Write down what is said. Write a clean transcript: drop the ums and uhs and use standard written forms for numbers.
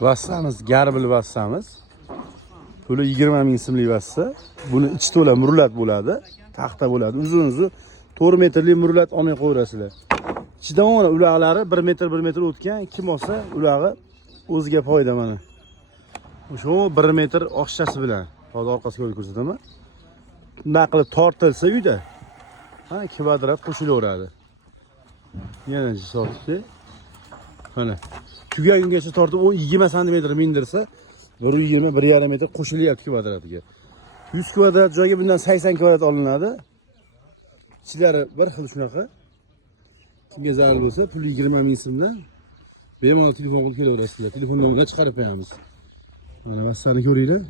Vassamiz, garbil vassamiz. Puli 20 ming so'mlik vassa. Buni ichi to'la murlat bo'ladi, taxta bo'ladi. Uzun 4 metrli murlat olmay qo'yasizlar. Ichidan mana ularlari 1 metr o'tgan, kim olsa ularga o'ziga foyda mana. Shu 1 metr oshchasi bilan. Hozir orqasiga ko'rsataman. Bunday qilib tortilsa uyda, ha, kvadrat qo'shilaveradi. Yana jisortdi. Mana tugagungacha tortib, o 20 sm mindirsa, 1.5 metr qo'shilyapti kvadratiga. 100 kvadrat joyga bundan 80 kvadrat olinadi. Ichlari bir xil shunaqa. Kimga zarur bo'lsa, pul 20 ming so'mdan bemalol telefon qilib kelaverasizlar. Telefon nomini chiqarib qo'yamiz. Mana vassani ko'ringlar.